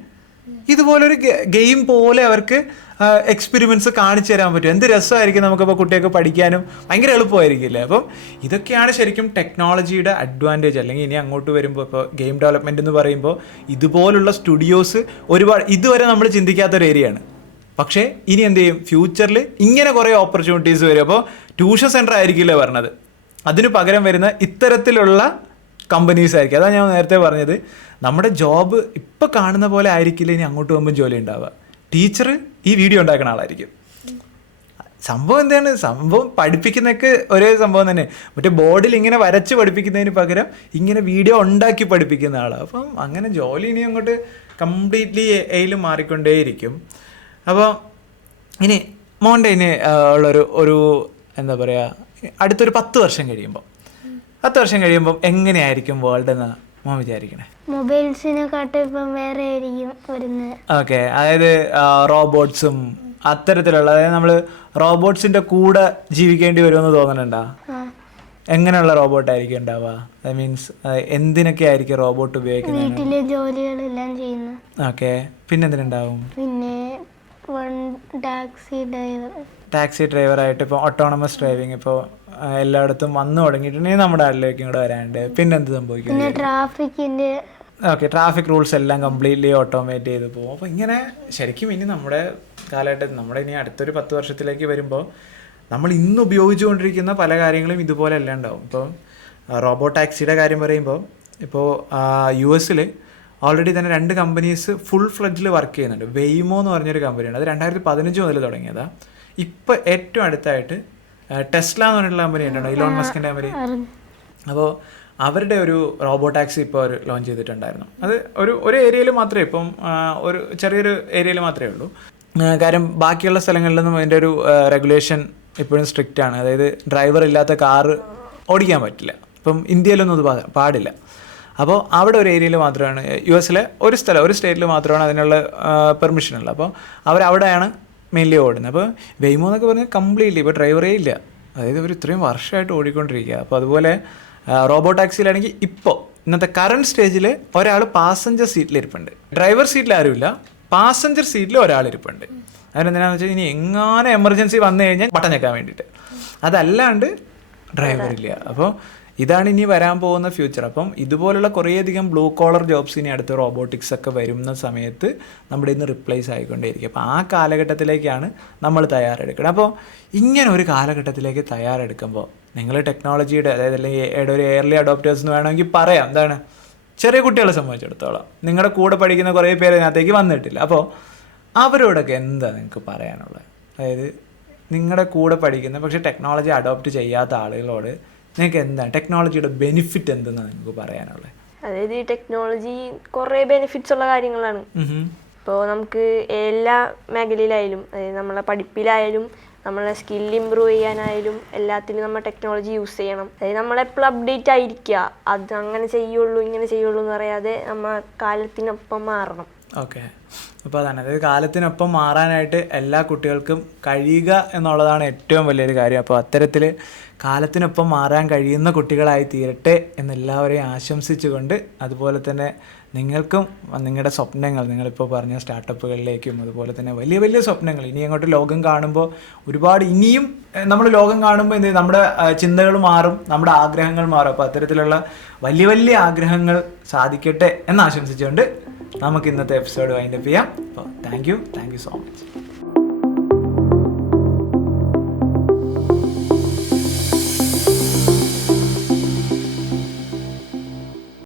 ഇതുപോലൊരു ഗെയിം പോലെ അവർക്ക് എക്സ്പെരിമെൻറ്റ്സ് കാണിച്ചു തരാൻ പറ്റും. എന്ത് രസമായിരിക്കും നമുക്കിപ്പോൾ കുട്ടികൾക്ക് പഠിക്കാനും ഭയങ്കര എളുപ്പമായിരിക്കില്ലേ? അപ്പം ഇതൊക്കെയാണ് ശരിക്കും ടെക്നോളജിയുടെ അഡ്വാൻറ്റേജ്. അല്ലെങ്കിൽ ഇനി അങ്ങോട്ട് വരുമ്പോൾ ഇപ്പോൾ ഗെയിം ഡെവലപ്മെൻറ്റ് എന്ന് പറയുമ്പോൾ ഇതുപോലുള്ള സ്റ്റുഡിയോസ് ഒരുപാട് ഇതുവരെ നമ്മൾ ചിന്തിക്കാത്തൊരു ഏരിയയാണ്. പക്ഷേ ഇനി എന്ത് ചെയ്യും? ഫ്യൂച്ചറിൽ ഇങ്ങനെ കുറേ ഓപ്പർച്യൂണിറ്റീസ് വരും. അപ്പോൾ ട്യൂഷൻ സെൻറ്റർ ആയിരിക്കില്ല പറഞ്ഞത്, അതിന് പകരം വരുന്ന ഇത്തരത്തിലുള്ള കമ്പനീസ് ആയിരിക്കും. അതാണ് ഞാൻ നേരത്തെ പറഞ്ഞത്, നമ്മുടെ ജോബ് ഇപ്പോൾ കാണുന്ന പോലെ ആയിരിക്കില്ല ഇനി അങ്ങോട്ട് പോകുമ്പോൾ ജോലി ഉണ്ടാവുക. ടീച്ചർ ഈ വീഡിയോ ഉണ്ടാക്കുന്ന ആളായിരിക്കും. സംഭവം എന്താണ്? സംഭവം പഠിപ്പിക്കുന്നതൊക്കെ ഒരേ സംഭവം തന്നെ. മറ്റേ ബോർഡിൽ ഇങ്ങനെ വരച്ച് പഠിപ്പിക്കുന്നതിന് പകരം ഇങ്ങനെ വീഡിയോ ഉണ്ടാക്കി പഠിപ്പിക്കുന്ന ആളാണ്. അപ്പം അങ്ങനെ ജോലി ഇനി അങ്ങോട്ട് കംപ്ലീറ്റ്ലി എയിൽ മാറിക്കൊണ്ടേയിരിക്കും. അപ്പോൾ ഇനി മോൻ്റെ ഇനി ഉള്ളൊരു എന്താ പറയുക, അടുത്തൊരു 10 വർഷം കഴിയുമ്പോൾ എങ്ങനെയായിരിക്കും വേൾഡ് എന്ന് മോൻ വിചാരിക്കണേ? മൊബൈൽസിനെക്കാട്ടും ഇപ്പം വേറെ ആയിരിക്കും വരുന്നത്. ഓക്കെ, അതായത് റോബോട്ട്സും അത്തരത്തിലുള്ള, അതായത് നമ്മൾ റോബോട്ട്സിൻ്റെ കൂടെ ജീവിക്കേണ്ടി വരുമെന്ന് തോന്നുന്നുണ്ടോ? എങ്ങനെയുള്ള റോബോട്ടായിരിക്കും ഉണ്ടാവുക? ദാറ്റ് മീൻസ് എന്തിനൊക്കെ ആയിരിക്കും റോബോട്ട് ഉപയോഗിക്കുന്നത്? വീട്ടിലെ ജോലികളെല്ലാം ചെയ്യുന്നു. ഓക്കെ, പിന്നെ എന്തിനുണ്ടാവും? പിന്നെ ടാക്സി ഡ്രൈവറായിട്ട് ഇപ്പോൾ ഓട്ടോണമസ് ഡ്രൈവിംഗ് ഇപ്പോൾ എല്ലായിടത്തും വന്നു തുടങ്ങിയിട്ടുണ്ടെങ്കിൽ നമ്മുടെ നാട്ടിലേക്കും കൂടെ വരാണ്ട് പിന്നെ എന്ത് സംഭവിക്കും? ട്രാഫിക് റൂൾസ് എല്ലാം കംപ്ലീറ്റ്ലി ഓട്ടോമേറ്റ് ചെയ്ത് പോകും. അപ്പോൾ ഇങ്ങനെ ശരിക്കും ഇനി നമ്മുടെ കാലഘട്ടത്തിൽ, നമ്മുടെ ഇനി അടുത്തൊരു 10 വർഷത്തിലേക്ക് വരുമ്പോൾ നമ്മൾ ഇന്ന് ഉപയോഗിച്ചുകൊണ്ടിരിക്കുന്ന പല കാര്യങ്ങളും ഇതുപോലെ എല്ലാം ഉണ്ടാവും. ഇപ്പോൾ റോബോ ടാക്സിയുടെ കാര്യം പറയുമ്പോൾ ഇപ്പോൾ US ഓൾറെഡി തന്നെ 2 കമ്പനീസ് ഫുൾ ഫ്ലഡ്ജിൽ വർക്ക് ചെയ്യുന്നുണ്ട്. വെയ്മോ എന്ന് പറഞ്ഞൊരു കമ്പനിയാണ്, അത് 2015 മുതൽ തുടങ്ങിയതാണ്. ഇപ്പോൾ ഏറ്റവും അടുത്തായിട്ട് ടെസ്ല എന്ന് പറഞ്ഞിട്ടുള്ള കമ്പനി ഉണ്ടോ, ഇലോൺ മസ്കിൻ്റെ കമ്പനി. അപ്പോൾ അവരുടെ ഒരു റോബോ ടാക്സി ഇപ്പോൾ അവർ ലോഞ്ച് ചെയ്തിട്ടുണ്ടായിരുന്നു. അത് ഒരു ഏരിയയിൽ മാത്രമേ, ഇപ്പം ഒരു ചെറിയൊരു ഏരിയയിൽ മാത്രമേ ഉള്ളൂ. കാര്യം ബാക്കിയുള്ള സ്ഥലങ്ങളിലൊന്നും അതിൻ്റെ ഒരു റെഗുലേഷൻ ഇപ്പോഴും സ്ട്രിക്റ്റ് ആണ്. അതായത് ഡ്രൈവർ ഇല്ലാത്ത കാറ് ഓടിക്കാൻ പറ്റില്ല. ഇപ്പം ഇന്ത്യയിലൊന്നും അത് പാടില്ല. അപ്പോൾ അവിടെ ഒരു ഏരിയയിൽ മാത്രമാണ്, US ഒരു സ്റ്റേറ്റിൽ മാത്രമാണ് അതിനുള്ള പെർമിഷൻ ഉള്ളത്. അപ്പോൾ അവരവിടെയാണ് മെയിൻലി ഓടുന്നത്. അപ്പോൾ വെയ്മോ എന്നൊക്കെ പറഞ്ഞാൽ കംപ്ലീറ്റ്ലി ഇപ്പോൾ ഡ്രൈവറേ ഇല്ല, അതായത് അവർ ഇത്രയും വർഷമായിട്ട് ഓടിക്കൊണ്ടിരിക്കുക. അപ്പോൾ അതുപോലെ റോബോ ടാക്സിയിലാണെങ്കിൽ ഇപ്പോൾ ഇന്നത്തെ കറണ്ട് സ്റ്റേജിൽ ഒരാൾ പാസഞ്ചർ സീറ്റിലിരിപ്പുണ്ട്, ഡ്രൈവർ സീറ്റിൽ ആരുമില്ല, പാസഞ്ചർ സീറ്റിൽ ഒരാളിരിപ്പുണ്ട്. അതിനെന്തിനാണെന്ന് വെച്ചാൽ ഇനി എങ്ങാനും എമർജൻസി വന്നു കഴിഞ്ഞാൽ ബട്ടൺ ഞെക്കാൻ വേണ്ടിയിട്ട്, അതല്ലാണ്ട് ഡ്രൈവറില്ല. അപ്പോൾ ഇതാണ് ഇനി വരാൻ പോകുന്ന ഫ്യൂച്ചർ. അപ്പം ഇതുപോലുള്ള കുറേയധികം ബ്ലൂ കോളർ ജോബ്സ് ഇനി അടുത്ത് റോബോട്ടിക്സ് ഒക്കെ വരുന്ന സമയത്ത് നമ്മുടെ ഇന്ന് റിപ്ലേസ് ആയിക്കൊണ്ടേയിരിക്കും. അപ്പോൾ ആ കാലഘട്ടത്തിലേക്കാണ് നമ്മൾ തയ്യാറെടുക്കുന്നത്. അപ്പോൾ ഇങ്ങനെ ഒരു കാലഘട്ടത്തിലേക്ക് തയ്യാറെടുക്കുമ്പോൾ നിങ്ങൾ ടെക്നോളജിയുടെ, അതായത് അല്ലെങ്കിൽ ഒരു എയർലി അഡോപ്റ്റേഴ്സ് എന്ന് വേണമെങ്കിൽ പറയാം, എന്താണ് ചെറിയ കുട്ടികളെ സംബന്ധിച്ചിടത്തോളം നിങ്ങളുടെ കൂടെ പഠിക്കുന്ന കുറേ പേര് ഇതിനകത്തേക്ക് വന്നിട്ടില്ല. അപ്പോൾ അവരോടൊക്കെ എന്താ നിങ്ങൾക്ക് പറയാനുള്ളത്? അതായത് നിങ്ങളുടെ കൂടെ പഠിക്കുന്ന പക്ഷേ ടെക്നോളജി അഡോപ്റ്റ് ചെയ്യാത്ത ആളുകളോട് നിങ്ങൾക്ക് എന്താണ് ടെക്നോളജിയുടെ ബെനിഫിറ്റ് എന്തെന്നാണ് നിങ്ങൾക്ക് പറയാനുള്ളത്? അതായത് ഈ ടെക്നോളജി കുറേ ബെനിഫിറ്റ്സ് ഉള്ള കാര്യങ്ങളാണ്. ഇപ്പോൾ നമുക്ക് എല്ലാ മേഖലയിലായാലും, അതായത് നമ്മളെ പഠിപ്പിലായാലും നമ്മളെ സ്കിൽ ഇമ്പ്രൂവ് ചെയ്യാനായാലും എല്ലാത്തിനും നമ്മൾ ടെക്നോളജി യൂസ് ചെയ്യണം. അതായത് നമ്മളെപ്പോഴും അപ്ഡേറ്റ് ആയിരിക്കുക. അത് അങ്ങനെ ചെയ്യുള്ളൂ ഇങ്ങനെ ചെയ്യുള്ളൂ എന്ന് പറയാതെ നമ്മൾ കാലത്തിനൊപ്പം മാറണം. ഓക്കെ, അപ്പോൾ അതാണ്, അതായത് കാലത്തിനൊപ്പം മാറാനായിട്ട് എല്ലാ കുട്ടികൾക്കും കഴിയുക എന്നുള്ളതാണ് ഏറ്റവും വലിയൊരു കാര്യം. അപ്പോൾ അത്തരത്തിൽ കാലത്തിനൊപ്പം മാറാൻ കഴിയുന്ന കുട്ടികളായി തീരട്ടെ എന്നെല്ലാവരെയും ആശംസിച്ചുകൊണ്ട്, അതുപോലെ തന്നെ നിങ്ങൾക്കും നിങ്ങളുടെ സ്വപ്നങ്ങൾ, നിങ്ങളിപ്പോൾ പറഞ്ഞ സ്റ്റാർട്ടപ്പുകളിലേക്കും അതുപോലെ തന്നെ വലിയ വലിയ സ്വപ്നങ്ങൾ ഇനി അങ്ങോട്ട് ലോകം കാണുമ്പോൾ ഒരുപാട് ഇനിയും നമ്മൾ ലോകം കാണുമ്പോൾ എന്ത് ചെയ്യും, നമ്മുടെ ചിന്തകൾ മാറും, നമ്മുടെ ആഗ്രഹങ്ങൾ മാറും. അപ്പോൾ അത്തരത്തിലുള്ള വലിയ വലിയ ആഗ്രഹങ്ങൾ സാധിക്കട്ടെ എന്ന് ആശംസിച്ചുകൊണ്ട് നമുക്ക് ഇന്നത്തെ എപ്പിസോഡ് വൈൻഡപ്പ് ചെയ്യാം. അപ്പോൾ താങ്ക് യു സോ മച്ച്.